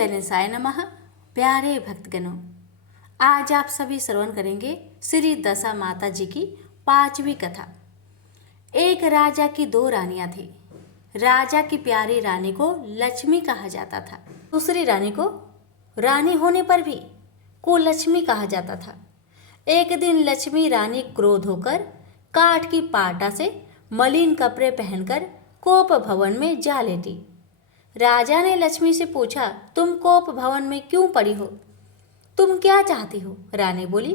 गणेशाय नमः। प्यारे भक्तगणों, आज आप सभी श्रवण करेंगे श्री दशा माता जी की 5वीं कथा। एक राजा की 2 रानियां थी। राजा की प्यारी रानी को लक्ष्मी कहा जाता था। दूसरी रानी को रानी होने पर भी कुलक्ष्मी कहा जाता था। एक दिन लक्ष्मी रानी क्रोध होकर काठ की पाटा से मलिन कपड़े पहनकर कोप भवन में जा लेटी। राजा ने लक्ष्मी से पूछा, तुम कोप भवन में क्यों पड़ी हो? तुम क्या चाहती हो? रानी बोली,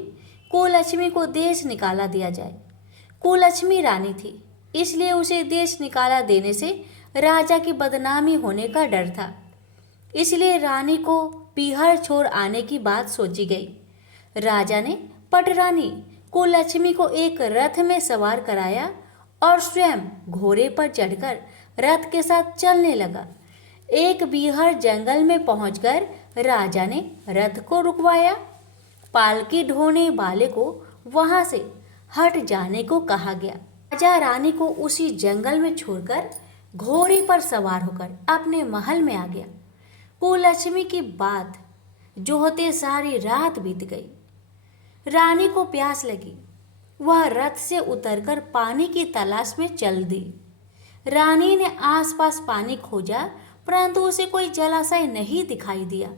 कुलक्ष्मी को देश निकाला दिया जाए। कुलक्ष्मी रानी थी, इसलिए उसे देश निकाला देने से राजा की बदनामी होने का डर था। इसलिए रानी को पीहर छोड़ आने की बात सोची गई। राजा ने पटरानी कुलक्ष्मी को एक रथ में सवार कराया और स्वयं घोड़े पर चढ़कर रथ के साथ चलने लगा। एक बीहर जंगल में पहुंचकर राजा ने रथ को रुकवाया। पालकी ढोने वाले को वहां से हट जाने को कहा गया। राजा रानी को उसी जंगल में छोड़कर घोड़े पर सवार होकर अपने महल में आ गया। कुलक्ष्मी की बात जो होते सारी रात बीत गई। रानी को प्यास लगी। वह रथ से उतरकर पानी की तलाश में चल दी। रानी ने आसपास पानी खोजा, परंतु उसे कोई जलाशय नहीं दिखाई दिया।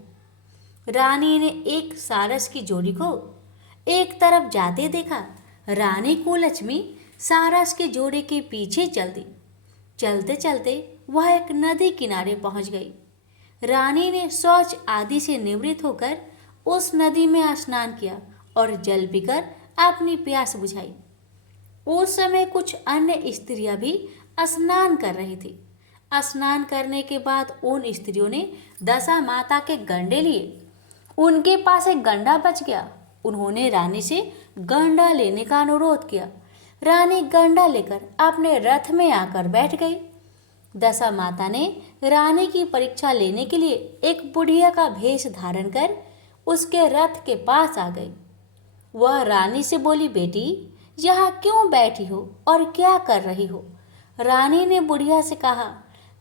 रानी ने एक सारस की जोड़ी को एक तरफ जाते देखा। रानी कुलक्ष्मी सारस के जोड़े के पीछे चल दी। चलते चलते वह एक नदी किनारे पहुंच गई। रानी ने शौच आदि से निवृत्त होकर उस नदी में स्नान किया और जल पीकर अपनी प्यास बुझाई। उस समय कुछ अन्य स्त्रियां भी स्नान कर रही थी। स्नान करने के बाद उन स्त्रियों ने दशा माता के गंडे लिए। उनके पास एक गंडा बच गया। उन्होंने रानी से गंडा लेने का अनुरोध किया। रानी गंडा लेकर अपने रथ में आकर बैठ गई। दशा माता ने रानी की परीक्षा लेने के लिए एक बुढ़िया का भेष धारण कर उसके रथ के पास आ गई। वह रानी से बोली, बेटी, यहाँ क्यों बैठी हो और क्या कर रही हो? रानी ने बुढ़िया से कहा,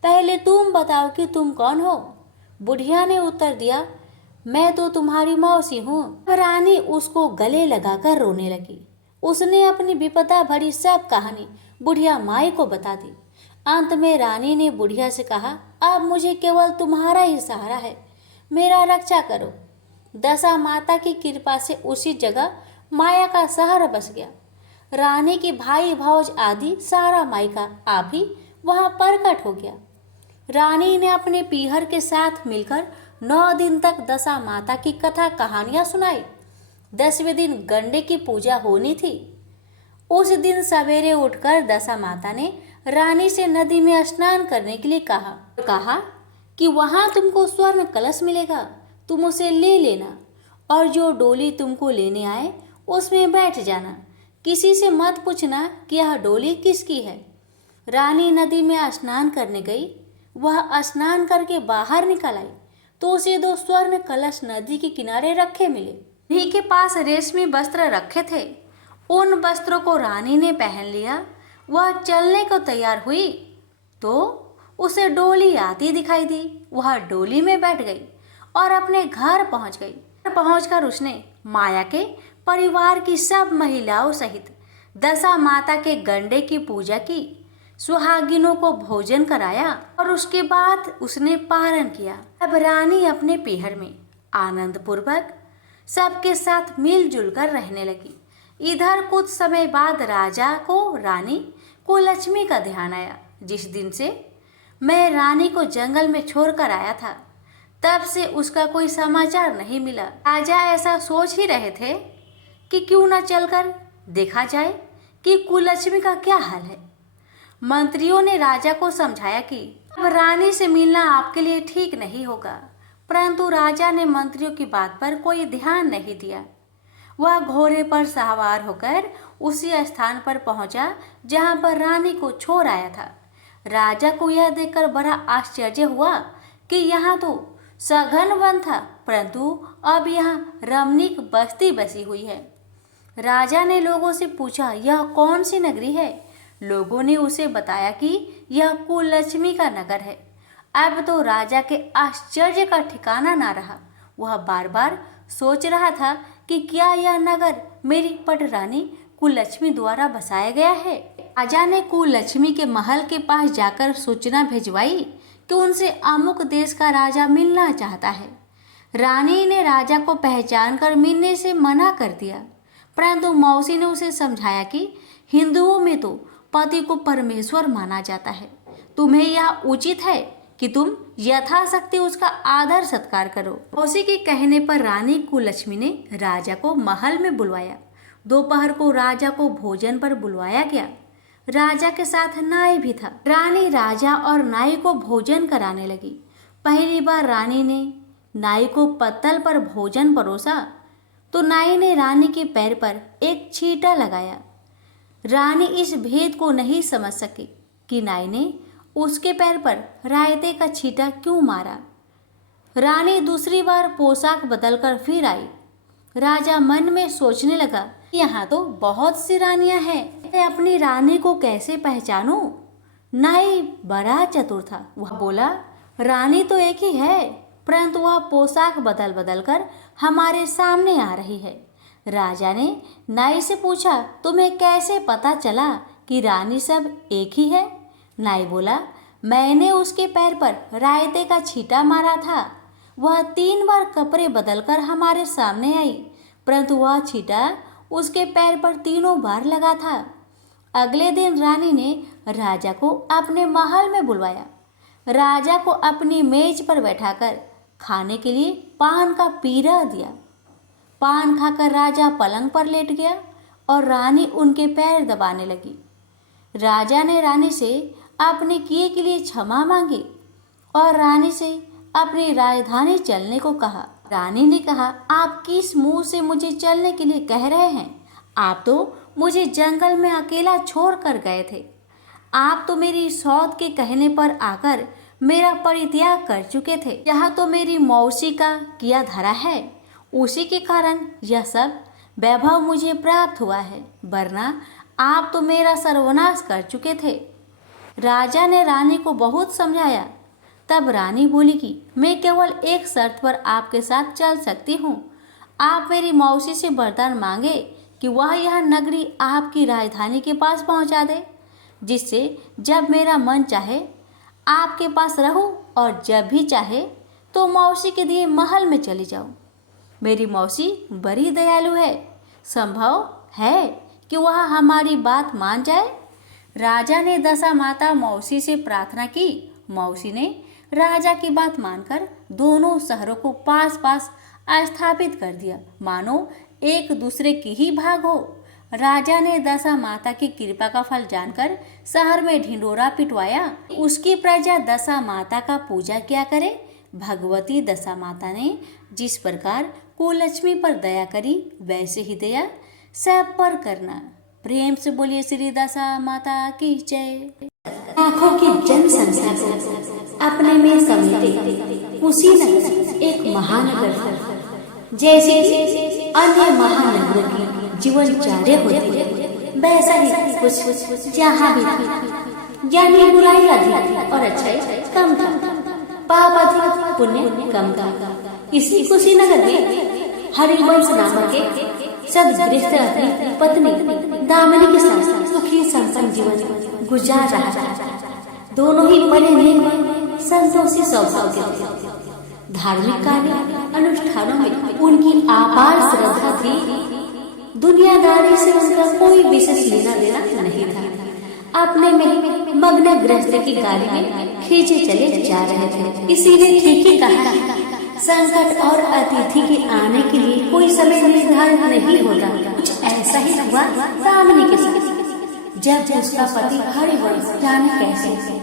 पहले तुम बताओ कि तुम कौन हो? बुढ़िया ने उत्तर दिया, मैं तो तुम्हारी मौसी हूँ। रानी उसको गले लगाकर रोने लगी। उसने अपनी विपदा भरी सब कहानी बुढ़िया माई को बता दी। अंत में रानी ने बुढ़िया से कहा, अब मुझे केवल तुम्हारा ही सहारा है, मेरा रक्षा करो। दशा माता की कृपा से उसी जगह माया का शहर बस गया। रानी के भाई भौज आदि सारा मायका आप ही वहाँ प्रकट हो गया। रानी ने अपने पीहर के साथ मिलकर 9 दिन तक दशा माता की कथा कहानियां सुनाई। 10वें दिन गंडे की पूजा होनी थी। उस दिन सवेरे उठकर दशा माता ने रानी से नदी में स्नान करने के लिए कहा कि वहां तुमको स्वर्ण कलश मिलेगा, तुम उसे ले लेना और जो डोली तुमको लेने आए उसमें बैठ जाना। किसी से मत पूछना कि यह डोली किसकी है। रानी नदी में स्नान करने गई। वह स्नान करके बाहर निकल आई तो उसे 2 स्वर्ण कलश नदी के किनारे रखे मिले। उन्हीं के पास रेशमी वस्त्र रखे थे। उन वस्त्रों को रानी ने पहन लिया। वह चलने को तैयार हुई तो उसे डोली आती दिखाई दी। वह डोली में बैठ गई और अपने घर पहुंच गई। पहुंचकर उसने माया के परिवार की सब महिलाओं सहित दशा माता के गंडे की पूजा की, सुहागिनों को भोजन कराया और उसके बाद उसने पारण किया। अब रानी अपने पीहर में आनंद पूर्वक सबके साथ मिलजुल कर रहने लगी। इधर कुछ समय बाद राजा को रानी कुलक्ष्मी का ध्यान आया। जिस दिन से मैं रानी को जंगल में छोड़कर आया था, तब से उसका कोई समाचार नहीं मिला। राजा ऐसा सोच ही रहे थे कि क्यों न चलकर देखा जाए कि कुलक्ष्मी का क्या हाल है। मंत्रियों ने राजा को समझाया कि अब रानी से मिलना आपके लिए ठीक नहीं होगा, परंतु राजा ने मंत्रियों की बात पर कोई ध्यान नहीं दिया। वह घोड़े पर सवार होकर उसी स्थान पर पहुंचा जहां पर रानी को छोड़ आया था। राजा को यह देखकर बड़ा आश्चर्य हुआ कि यहाँ तो सघन वन था, परंतु अब यहाँ रमणीक बस्ती बसी हुई है। राजा ने लोगों से पूछा, यह कौन सी नगरी है? लोगों ने उसे बताया कि यह कुलक्ष्मी का नगर है। अब तो राजा के आश्चर्य का ठिकाना ना रहा। वह बार बार सोच रहा था कि क्या यह नगर मेरी पटरानी कुललक्ष्मी द्वारा बसाया गया है। राजा ने कुललक्ष्मी के महल के पास जाकर सूचना भिजवाई कि उनसे अमुक देश का राजा मिलना चाहता है। रानी ने राजा को पहचान कर मिलने से मना कर दिया, परंतु मौसी ने उसे समझाया कि हिंदुओं में तो पति को परमेश्वर माना जाता है। तुम्हें यह उचित है कि तुम यथाशक्ति उसका आदर सत्कार करो। मौसी के कहने पर रानी कुललक्ष्मी ने राजा को महल में बुलवाया। दोपहर को राजा को भोजन पर बुलवाया गया। राजा के साथ नाई भी था। रानी राजा और नाई को भोजन कराने लगी। पहली बार रानी ने नाई को पत्तल पर भोजन परोसा तो नाई ने रानी के पैर पर एक छींटा लगाया। रानी इस भेद को नहीं समझ सकी कि नाई ने उसके पैर पर रायते का छींटा क्यों मारा। रानी दूसरी बार पोशाक बदलकर फिर आई। राजा मन में सोचने लगा, यहाँ तो बहुत सी रानियां हैं, मैं अपनी रानी को कैसे पहचानूं? नाई बड़ा चतुर था। वह बोला, रानी तो एक ही है, परंतु वह पोशाक बदल बदल कर हमारे सामने आ रही है। राजा ने नाई से पूछा, तुम्हें कैसे पता चला कि रानी सब एक ही है? नाई बोला, मैंने उसके पैर पर रायते का छींटा मारा था। वह 3 बार कपड़े बदलकर हमारे सामने आई, परंतु वह छींटा उसके पैर पर 3 बार लगा था। अगले दिन रानी ने राजा को अपने महल में बुलवाया। राजा को अपनी मेज पर बैठाकर खाने के लिए पान का पीरा दिया। पान खाकर राजा पलंग पर लेट गया और रानी उनके पैर दबाने लगी। राजा ने रानी से अपने किए के लिए क्षमा मांगी और रानी से अपनी राजधानी चलने को कहा। रानी ने कहा, आप किस मुंह से मुझे चलने के लिए कह रहे हैं? आप तो मुझे जंगल में अकेला छोड़ कर गए थे। आप तो मेरी सौत के कहने पर आकर मेरा परित्याग कर चुके थे। यह तो मेरी मौसी का किया धरा है, उसी के कारण यह सब वैभव मुझे प्राप्त हुआ है, वरना आप तो मेरा सर्वनाश कर चुके थे। राजा ने रानी को बहुत समझाया। तब रानी बोली कि मैं केवल एक शर्त पर आपके साथ चल सकती हूँ। आप मेरी मौसी से वरदान मांगे कि वह यह नगरी आपकी राजधानी के पास पहुँचा दे, जिससे जब मेरा मन चाहे आपके पास रहूं और जब भी चाहे तो मौसी के दिए महल में चली जाऊं। मेरी मौसी बड़ी दयालु है, संभव है कि वह हमारी बात मान जाए। राजा ने दशा माता मौसी से प्रार्थना की। मौसी ने राजा की बात मानकर दोनों शहरों को पास पास स्थापित कर दिया, मानो एक दूसरे की ही भाग हो। राजा ने दशा माता की कृपा का फल जानकर शहर में ढिंढोरा पिटवाया। उसकी प्रजा दशा माता का पूजा किया करे। भगवती दशा माता ने जिस प्रकार कुललक्ष्मी पर दया करी, वैसे ही दया सब पर करना। प्रेम से बोलिए श्री दशा माता की जय। आंखों की जनसंख्या को अपने में समेटे कुशीनगर एक महानगर था। जैसे अन्य महानगरों की जीवनचर्या होती है, वैसा ही कुछ जहाँ भी था। यानी बुराई अधिक और अच्छाई कम था, पाप अधिक पुण्य कम था। इसी कुशीनगर में हरिवंश नामक एक सद्गृहस्थ अपनी पत्नी दामिनी के साथ सुखी संपन्न जीवन गुजार रहा था। दोनों ही बड़े नेक संतोषी स्वभाव के थे। धार्मिक कार्य अनुष्ठानों में उनकी अपार श्रद्धा थी। दुनियादारी से उनका कोई विशेष लेना देना नहीं था। अपने में मग्न गृहस्थ की गाड़ी में खींचे चले जा रहे थे। इसीलिए ठीक ही कहा, संकट और अतिथि के आने के लिए कोई समय निर्धारित नहीं होता। कुछ ऐसा ही हुआ दामिनी के साथ। जब उसका पति हरिवंश जाने कैसे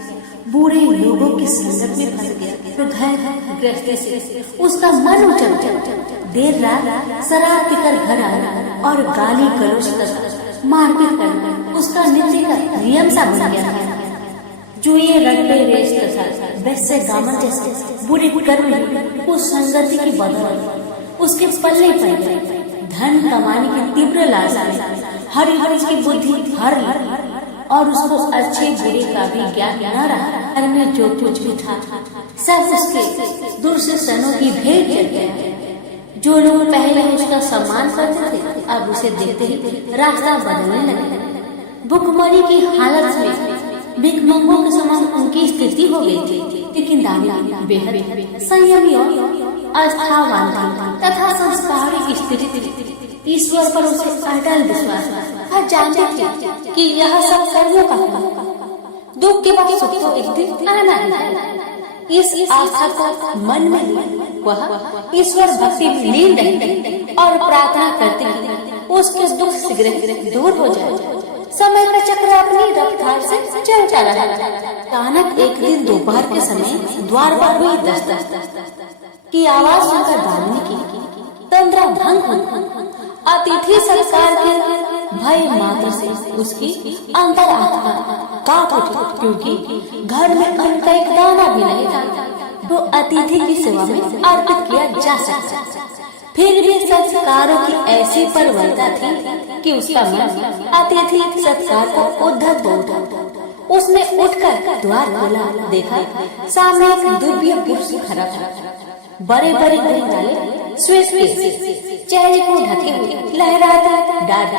बूढ़े लोगों की संगत में फंस गया तो घर गृहस्थी से उसका मन उचट देर रात शराब पीकर घर आया और गाली गलौज कर मारपीट कर उसका नित्य का नियम सा बन गया था। जुए रट्टे रेस तथा वैसे गामन जैसे बुरे कर्म उस संगति की बदौलत उसके पल्ले पड़ गए। धन कमाने की तीव्र लालसा हरिवंश की बुद्धि हर और उसको अच्छे बुरे का भी ज्ञान न रहा। घर में जो कुछ भी था सब उसके दुर्शनों की भेंट चढ़ गया। जो लोग पहले उसका सम्मान करते थे अब उसे देखते ही रास्ता बदलने लगे। भुखमरी की हालत में भिखमंगों के समान उनकी स्थिति हो गई थी, लेकिन दामिनी बेहद संयमी और आस्थावान तथा संस्कारी स्त्री थी। ईश्वर पर उसे अटल विश्वास था। जानती थी कि यह सब कर्मों का फल है। दुख के बाद सुख तो एक दिन आना ही। इस आस्था को मन में लिए वह ईश्वर भक्ति में लीन रहती और प्रार्थना करती कि उसके दुख शीघ्र दूर हो जाए। समय का चक्र अपनी रफ्तार से चलता रहा। अचानक एक दिन दोपहर के समय द्वार पर हुई दस्तक की आवाज सुनकर दामिनी की तंद्रा भंग हुई। अतिथि सत्कार के भय मात्र से उसकी अंतरात्मा कांप उठी, क्योंकि घर में अन्न का एक दाना भी नहीं था तो अतिथि की सेवा में अर्पित किया जा सकता। फिर भी संस्कारों की ऐसी प्रवणता थी कि उसका मन अतिथि सत्कार को उद्धत हो उठा। उसने उठकर द्वार खोला, देखा सामने एक दिव्य पुरुष खड़ा था। बड़े बड़े वाले श्वेत केश, चेहरे को ढके हुए लहराता डाढ़,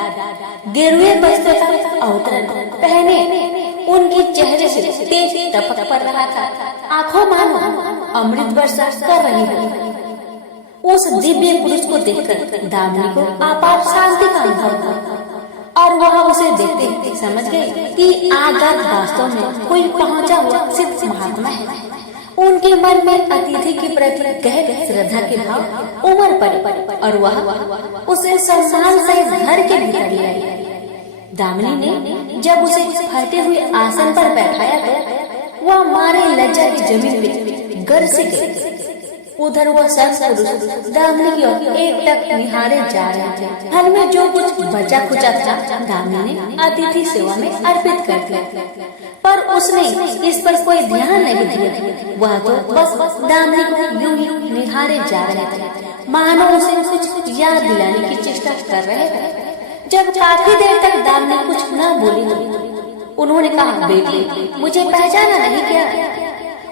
गेरुए वस्त्र का अवतरण पहने उनके चेहरे से तेज टपक पड़ रहा था। आंखों मानो अमृत वर्षा कर रही थी। उस दिव्य पुरुष को देखकर दामिनी को अपार शांति का अनुभव हुआ और वह उसे देखते समझ गई कि आगत वास्तव में कोई पहुंचा हुआ सिद्ध महात्मा है। उनके मन में अतिथि के प्रति गहरी श्रद्धा के भाव उमड़ पड़े और वह उसे सम्मान से घर के भीतर ले आई। दामिनी ने जब उसे फटे हुए आसन पर बैठाया तो वह मारे लज्जा की जमीन पे गर से गई। उधर वह पुरुष दामिनी की ओर एकटक निहारे जा रहे थे। घर में जो कुछ बचा खुचा था दामिनी ने अतिथि सेवा में अर्पित कर दिया, पर उसने इस पर कोई ध्यान नहीं दिया। वह तो बस दामिनी को यूं ही निहारे जा रहे थे, मानो उसे कुछ याद दिलाने की चेष्टा कर रहे थे। जब काफी देर तक दामिनी कुछ न बोली, उन्होंने कहा, बेटी मुझे पहचाना नहीं क्या?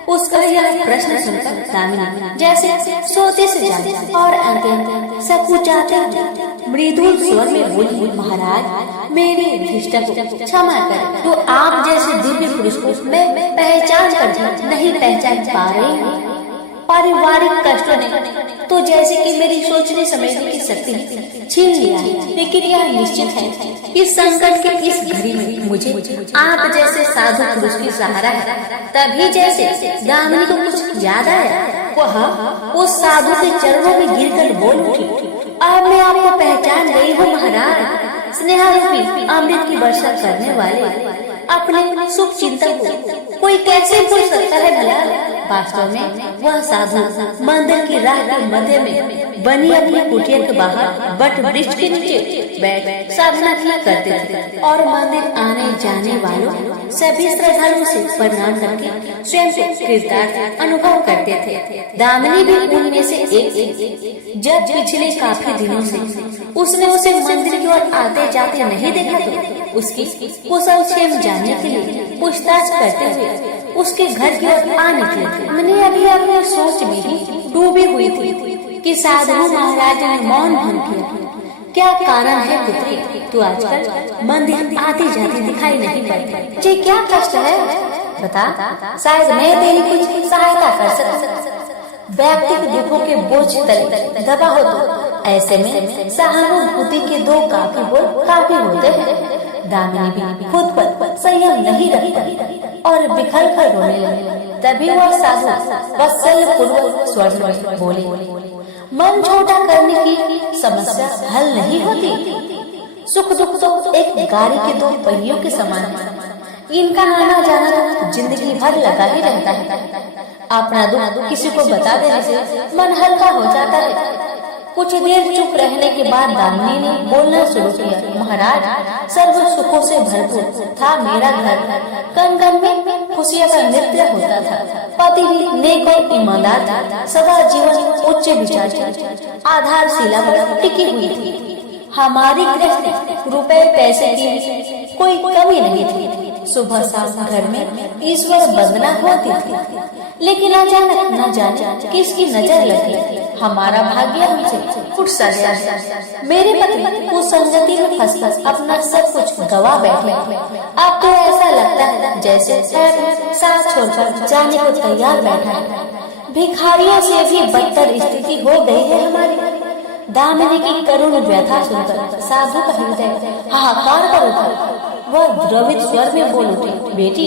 उसका यह प्रश्न सुनकर दामिनी जैसे सोते से जागी और अंत सकुचाते मृदुल स्वर में बोली, महाराज मेरी धृष्टा को क्षमा करें। तो आप जैसे दिव्य पुरुष को मैं पहचान कर नहीं पहचान पा रही हूँ। पारिवारिक कष्टों ने तो जैसे कि मेरी सोचने समझने की शक्ति छीन लिया है, लेकिन यह निश्चित है कि संकट के इस घड़ी में मुझे आप जैसे साधु पुरुष की सहारा है। तभी जैसे दामिनी को कुछ याद आया, वह उस साधु के चरणों में गिरकर बोल उठी, अब मैं आपको पहचान गई हूँ महाराज। स्नेहारूपी अमृत की वर्षा करने वाले अपने सुख चिंतन को कोई कैसे भूल सकता है भला? वास्तव में वह साधु मंदिर की राह के मध्य में बनी अपनी कुटिया के बाहर वट वृक्ष के नीचे बैठ साधना किया करते थे और मंदिर आने जाने वालों सभी श्रद्धालुओं से प्रणाम करके स्वयं को कृतार्थ अनुभव करते थे। दामिनी भी उनमें से एक। जब पिछले काफी दिनों से उसने उसे मंदिर की ओर आते जाते नहीं देखा तो उसकी कुशल क्षेम जानने के लिए पूछताछ करते हुए उसके घर की ओर आ निकले। मैंने अभी अपनी सोच में ही डूबी हुई थी कि साधु महाराज ने मौन भंग किया। क्या कारण है पुत्री, तू आजकल मंदिर आती जाती दिखाई नहीं पड़ती? जी क्या कष्ट है बता, शायद मैं तेरी कुछ सहायता कर सकूं। व्यक्तिगत दुखों के बोझ तले दबा हो तो ऐसे में सहानुभूति के दो काफी बोल काफी होते हैं। दामिनी भी खुद पर संयम नहीं रखी और बिखर कर रोने लगी। तभी वह साधु वत्सल पूर्वक स्वर में बोली, मन छोटा करने की समस्या हल नहीं होती। सुख दुख तो एक गाड़ी के दो पहियों के समान है, इनका आना जाना तो जिंदगी भर लगा ही रहता है। अपना दुख किसी को बता देने से मन हल्का हो जाता है। कुछ देर चुप रहने के बाद दामिनी ने बोलना शुरू किया, महाराज सर्व सुखों से भरपूर था मेरा घर। कण कण में खुशियों का नृत्य होता था। पति भी नेक और ईमानदार था, सदा जीवन उच्च विचार की आधारशिला पर टिकी हुई थी। हमारी गृहस्थी रुपए पैसे की कोई कमी नहीं थी। सुबह शाम घर में ईश्वर वंदना होती थी, लेकिन अचानक न जाने किसकी नजर लगी, हमारा भाग्य हमसे उठ सा गया। मेरे पति कुसंगति में फंसकर अपना सब कुछ गवा बैठे। अब तो ऐसा लगता है जैसे साथ छोड़कर जाने को तैयार बैठा है। भिखारियों से भी बदतर स्थिति हो गई है हमारी। दामिनी की करुण व्यथा सुनकर साधु का हृदय हाहाकार कर उठा। वह द्रवित स्वर में बोल उठे, बेटी,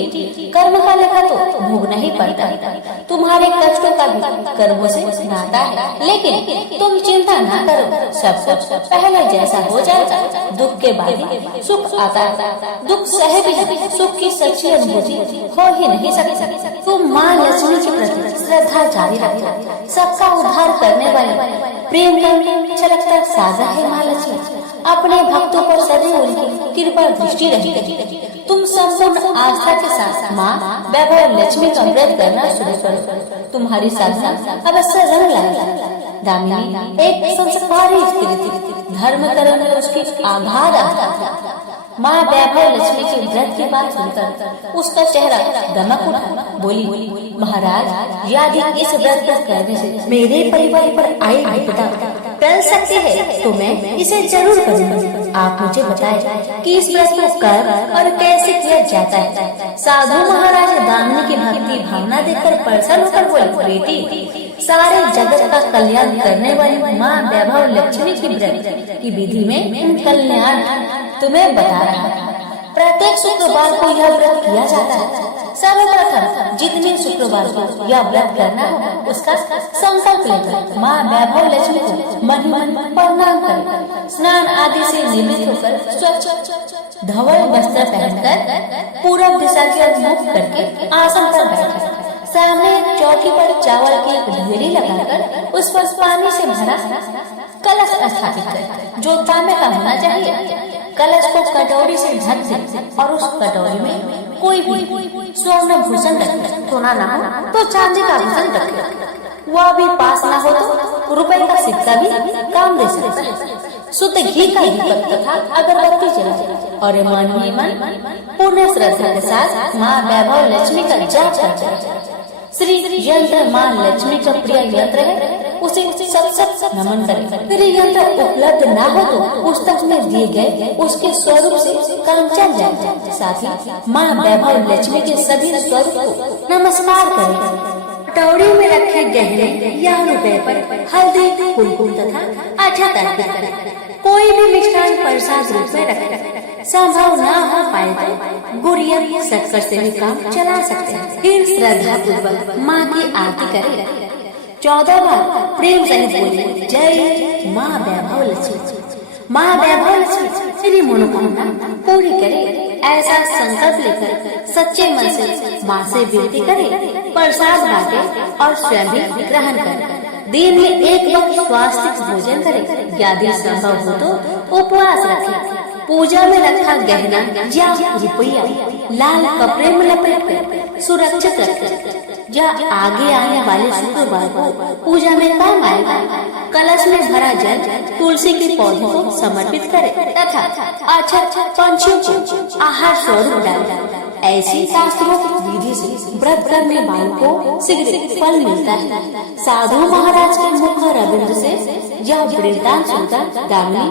कर्म का लेखा तो भोगना ही पड़ता है। तुम्हारे कष्टों का भी कर्मों से नाता है, लेकिन तुम चिंता न करो, सब कुछ पहले जैसा हो जाएगा। दुख के बाद ही सुख आता है। दुख सहे भी सुख की सच्ची अनुभूति हो ही नहीं सकती। तुम माँ लक्ष्मी के प्रति श्रद्धा जारी रखो। सबका उद्धार करने वाले प्रेम का छलकता साजा है माँ लक्ष्मी। अपने भक्तों पर सदैव उनकी कृपा दृष्टि रहेगी। तुम संपूर्ण आस्था के साथ माँ वैभव लक्ष्मी का व्रत करना शुरू करो। तुम्हारी साधना अवश्य रंग लाएगी। दामिनी एक संस्कारी स्त्री थी। धर्म कर्म में उसकी आभार आता। माँ वैभव लक्ष्मी के व्रत की बात सुनकर उसका चेहरा दमक उठा। बोली, महाराज, यदि इस व्रत को करने से मेरे परिवार पर आई विपदा टल सकती है तो मैं इसे जरूर करूँगा। आप मुझे बताएं कि इस व्रत को कर और कैसे किया जाता है। साधु महाराज दामिनी की भक्ति भावना देखकर प्रसन्न होकर बोले, बेटी, सारे जगत का कल्याण करने वाली माँ वैभव लक्ष्मी की व्रत की विधि में कल्याण तुम्हें बता रहा है। प्रत्येक शुक्रवार को यह व्रत किया जाता है। सर्वप्रथम जितने शुक्रवार को यह व्रत करना हो उसका संकल्प लेकर माँ वैभव लक्ष्मी को मन मन प्रणाम करें। स्नान आदि से निवृत्त होकर स्वच्छ धवल वस्त्र पहनकर पूरब दिशा की ओर मुख करके आसन पर बैठे। सामने चौकी पर चावल की एक ढेरी लगाकर उस पर पानी से भरा कलश स्थापित करें, जो तांबे का होना चाहिए। कलश को कटोरी से ढक दें और उस कटोरी में कोई भी स्वर्ण भूषण रखें। सोना ना हो तो चांदी का भूषण रखें। वह भी पास ना हो तो रुपए का सिक्का भी काम दे सकता है। शुद्ध घी का दीपक तथा अगरबत्ती जलाएं और मन ही मन पूर्ण श्रद्धा के साथ माँ वैभव लक्ष्मी का जाप करते हैं। श्री यंत्र माँ लक्ष्मी का प्रिय यंत्र है, उसे सत नमन करें। श्री यंत्र उपलब्ध न हो तो पुस्तक में दिए गए उसके स्वरूप से काम चल जाए। साथ ही माँ वैभव लक्ष्मी के सभी स्वरूप को नमस्कार करें। कटोरी में रखे गहने या रुपए पर हल्दी, कुमकुम तथा अक्षत अर्पित करें। कोई भी मिष्ठान प्रसाद रूप में रखें। संभव न हो पाए तो गुड़िया शक्कर से भी काम चला सकते हैं। फिर श्रद्धा पूर्वक माँ की आरती करें। 14 बार प्रेम सहित बोले, जय माँ वैभव लक्ष्मी। माँ वैभव लक्ष्मी तेरी मनोकामना पूरी करे, ऐसा संकल्प लेकर सच्चे मन से माँ से विनती करे। प्रसाद बांटे और स्वयं भी ग्रहण करे। दिन में एक वक्त स्वास्थ्य भोजन करे। यदि संभव हो तो उपवास रखे। पूजा में रखा गहना या रुपया लाल कपड़े में लपेट कर सुरक्षित रखें। यह आगे आने वाले शुक्रवार को पूजा में काम आएगा। कलश में भरा जल तुलसी के पौधे को समर्पित करें तथा अक्षत पंछियों को आहार स्वरूप डालें। ऐसी शास्त्रों विधि से व्रत करने वालों को शीघ्र फल मिलता है। साधु महाराज के मुख रविंद्र से यह वृत्तांत सुनकर दामिनी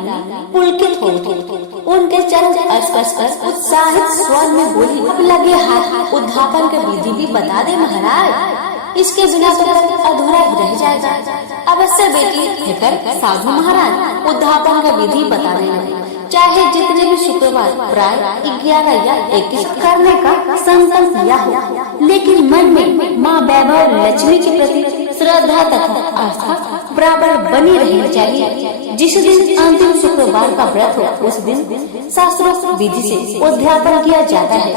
पुलकित हो उठी। उनके चरण स्पर्श कर उत्साहित स्वर में बोली, लगे हाथ उद्धापन की विधि भी बता दे महाराज, इसके बिना तो अधूरा ही रह जाएगा। अवश्य बेटी कहकर साधु महाराज उद्धापन की विधि बता देंगे। चाहे जितने भी शुक्रवार प्राय 11 या 21 करने का संकल्प लिया हो, लेकिन मन में माँ वैभव लक्ष्मी के प्रति श्रद्धा तथा आस्था बराबर बनी रहनी चाहिए। जिस दिन अंतिम शुक्रवार का व्रत हो उस दिन शास्त्रोक्त विधि से उद्यापन किया जाता है।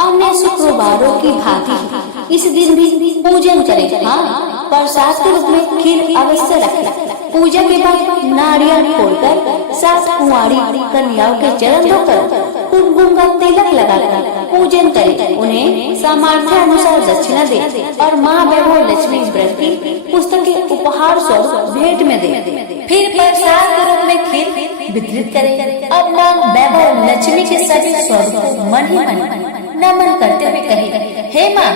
अन्य शुक्रवारों की भांति इस दिन भी पूजन करें। हाँ, प्रसाद के रूप में खीर अवश्य रखें। पूजा के बाद नारियल फोड़कर 7 कुंवारी कन्याओं के चरण धोकर कुमकुम का तिलक लगाकर पूजन करें। उन्हें सामर्थ्य अनुसार दक्षिणा दें और माँ वैभव लक्ष्मी व्रत की पुस्तकें उपहार स्वरूप भेंट में दें। फिर प्रसाद के रूप में खीर वितरित करें। अब माँ वैभव लक्ष्मी के सभी स्वरूप मन ही मन नमन करते हुए कहे, हे माँ,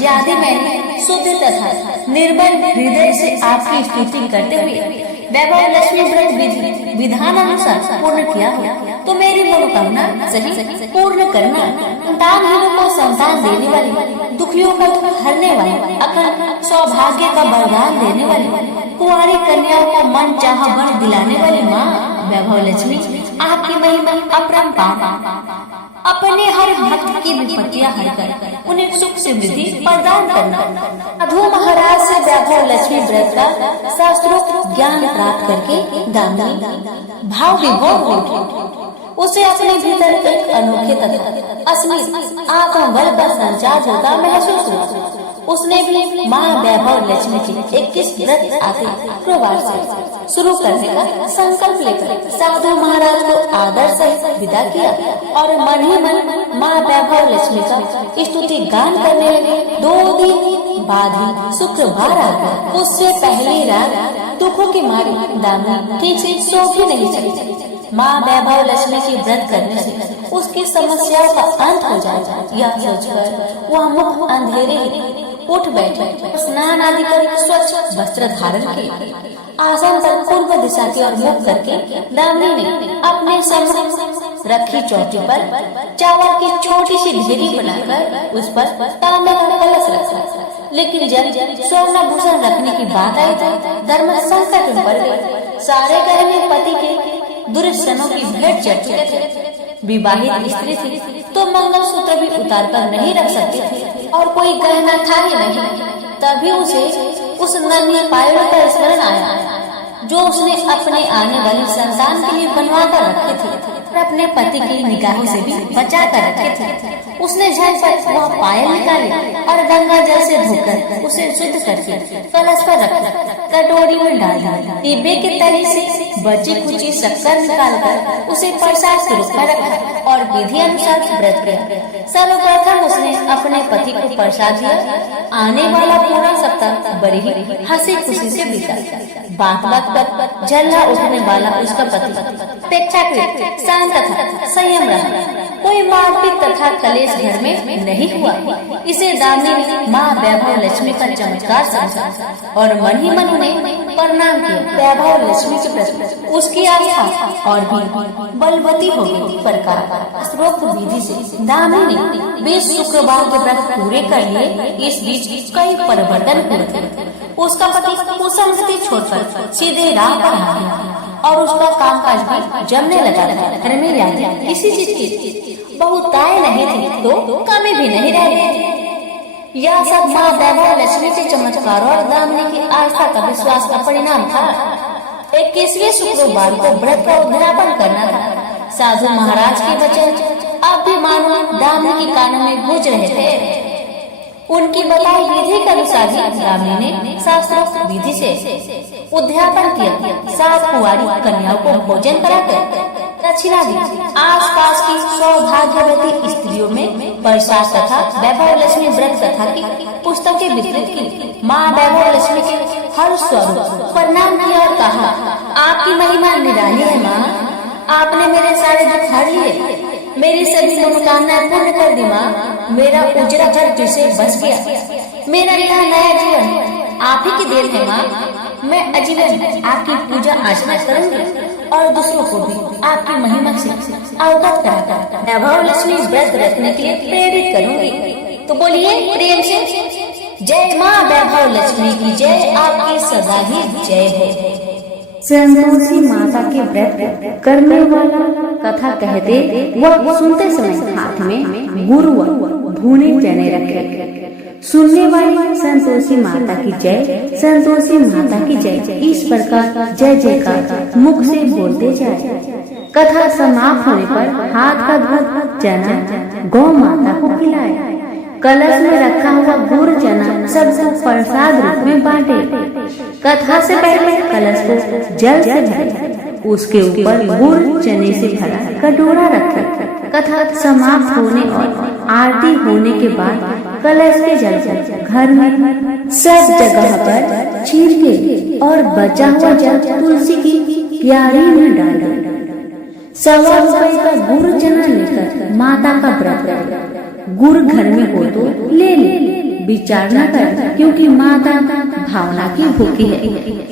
यदि मैंने शुद्ध तथा निर्मल हृदय से आपकी स्तुति करते हुए वैभव लक्ष्मी व्रत विधि विधान अनुसार पूर्ण किया हो तो मेरी मनोकामना सही पूर्ण करना। संतानहीनों को संतान देने वाली, दुखियों का दुख हरने वाली, अखंड सौभाग्य का वरदान देने वाली, कुंवारी कन्याओं को मन चाहा वर दिलाने वाली माँ वैभव लक्ष्मी, आपकी महिमा अपरंपार। अपने हर भक्त की विपत्तियां हरकर उन्हें सुख समृद्धि प्रदान करना। साधु महाराज से वैभव लक्ष्मी व्रत का शास्त्रोक्त ज्ञान प्राप्त करके दामिनी भाव विभोर हुई। उसे अपने भीतर एक अनोखे तथा असली आत्मबल का संचार होता महसूस हुआ। उसने भी माँ वैभव लक्ष्मी के 21 व्रत आदि प्रवार से शुरू करने का संकल्प लेकर साधु महाराज को आदर से विदा किया और मन ही मन माँ वैभव लक्ष्मी का स्तुति गान करने लगे। 2 दिन बाद ही शुक्रवार आ गया। उससे पहली रात दुखों की मारी दामिनी ठीक से सो भी नहीं सकी। माँ वैभव लक्ष्मी की व्रत करने से उसकी समस्याओं का अंत हो जाएगा, यह सोचकर वह मुख अंधेरे उठ बैठे। स्नान आदि कर स्वच्छ वस्त्र धारण किए आसन पर पूर्व दिशा की ओर मुख करके दामिनी ने अपने सम्मुख रखी चौकी पर चावल की छोटी सी ढेरी बनाकर उस पर तांबे का कलश रखा। लेकिन जब स्वर्णाभूषण रखने की बात आई तो धर्म संकट में पड़ गए। सारे गहने पति के दुर्जनों की भेंट चढ़ चुके थे। विवाहित स्त्री थी तो मंगलसूत्र भी उतार कर नहीं रख सकती थी और कोई गहना था ही नहीं। तभी उसे उस नन्ही पायल का स्मरण आया जो उसने अपने आने वाली संतान के लिए बनवा कर रखे थे और अपने पति की निगाहों से भी बचा कर रखे थे। उसने झटपट वह पायल निकाली और गंगा जल से धोकर उसे शुद्ध करके कलश पर रखा। कटोरी में डाल दिया। डिब्बे के तले से बची कुची शक्कर निकालकर उसे प्रसाद के रूप में रखा और विधि अनुसार व्रत किया। सर्वप्रथम उसने अपने पति को प्रसाद दिया। आने वाला पूरा सप्ताह बड़ी ही हंसी खुशी से बीता। बात बात पर झल्ला उठने वाला उसका पति अपेक्षाकृत शांत तथा संयम रहा। कोई मारपीट तथा कलेश घर में नहीं हुआ। इसे दामिनी ने माँ वैभव लक्ष्मी का चमत्कार समझा और मन ही मन उन्हें प्रणाम किया। वैभव लक्ष्मी के प्रति उसकी आस्था और भी बलवती हो गई। प्रकार शास्त्रोक्त विधि से दामिनी ने 20 शुक्रवार के व्रत पूरे कर लिए। इस बीच कई परिवर्तन हुए थे। उसका पति कुसंगति छोड़कर सीधे राह पर आ गया और उसका कामकाज भी जमने लगा था। घर में यादें किसी चीज की बहुतायत नहीं थी तो कमी भी नहीं रही। यह सब माँ वैभव लक्ष्मी के चमत्कारों और दामिनी की आस्था का विश्वास का परिणाम था। 21वें शुक्रवार को व्रत का उद्यापन करना था। साधु महाराज के वचन अब भी मानो दामिनी के कानों में गूंज रहे थे। उनकी बताई विधि के अनुसार ही दामिनी ने शास्त्रोक्त विधि से उद्यापन किया। 7 कुंवारी कन्याओं को भोजन कराकर दक्षिणा दी। आसपास की सौभाग्यवती स्त्रियों में प्रसाद तथा वैभव लक्ष्मी व्रत कथा की पुस्तकें वितरित की। माँ वैभव लक्ष्मी के हर स्वरूप प्रणाम किया और कहा, आपकी महिमा निराली है माँ। आपने मेरे सारे दुख हर लिए, मेरी सभी मनोकामनाएं पूर्ण कर दी माँ। मेरा उजरा घर जिसे बस गया। मेरा यह नया जीवन आप ही की देन है माँ। मैं आजीवन आपकी पूजा अर्चना करूंगी और दूसरों को भी आपकी महिमा से अवगत कराकर वैभव लक्ष्मी व्रत रखने के लिए प्रेरित करूंगी। तो बोलिए प्रेम से, जय माँ वैभव लक्ष्मी की जय। आपकी सदा ही जय हो। संतोषी माता के व्रत करने वाला कथा कहते वह सुनते समय हाथ में गुड़ व भुने चने रखे। सुनने वाली संतोषी माता की जय, संतोषी माता की जय, इस प्रकार जय जयकार मुख से बोलते जाए। कथा समाप्त होने पर हाथ का दूध चना गौ माता को खिलाए। कलश में रखा हुआ गुड़ चना सबको प्रसाद रूप में बांटे। कथा से पहले कलश को जल से भरे, उसके ऊपर गुड़ चने से भरा कटोरा रखे। कथा समाप्त होने और आरती होने के बाद कलश के जल को घर में सब जगह पर छींटे और बचा हुआ जल तुलसी की क्यारी में डाले। 1.25 रुपए का गुड़ चना लेकर माता का व्रत करें। गुड़ घर में हो तो ले ले, विचार न कर, क्योंकि माता भावना की भूखी है।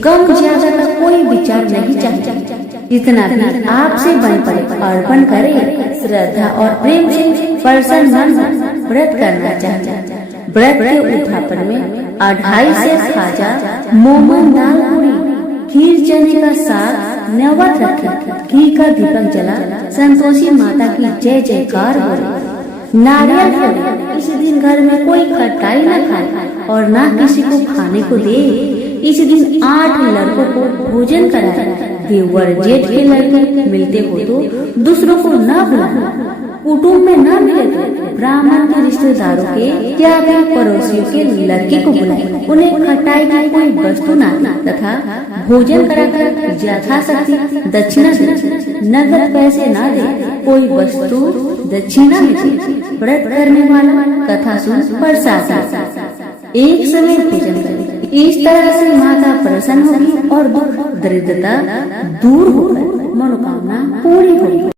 कम ज्यादा का कोई विचार नहीं चाहिए, इतना भी आपसे बन पड़े अर्पण करे। श्रद्धा और प्रेम से प्रसन्न मन व्रत करना चाहिए। व्रत के उद्यापन में 2.5 से खाजा, मोमन, दाल, पूरी, खीर, चने का साग, नैवेद्य रखे, घी का दीपक जला संतोषी माता की जय जयकार हो। नारियल फोड़े, इस दिन घर में कोई खटाई न खाए और ना किसी को खाने को दे। इस दिन 8 लड़कों को भोजन कराए। देवर जेठ के लड़के मिलते हो तो दूसरों को न बुलाना। कुटुंब में न मिले तो ब्राह्मण के रिश्तेदारों के या फिर पड़ोसियों के लड़के को बुलाए। उन्हें खटाई की कोई वस्तु न तथा भोजन कराकर यथाशक्ति दक्षिणा दे। नगद पैसे न दे, कोई वस्तु दक्षिणा में दे। व्रत करने वाला कथा सुन प्रसाद एक समय भोजन करे। इस तरह से माता प्रसन्न होगी और दुख दरिद्रता दूर होकर मनोकामना पूरी होगी।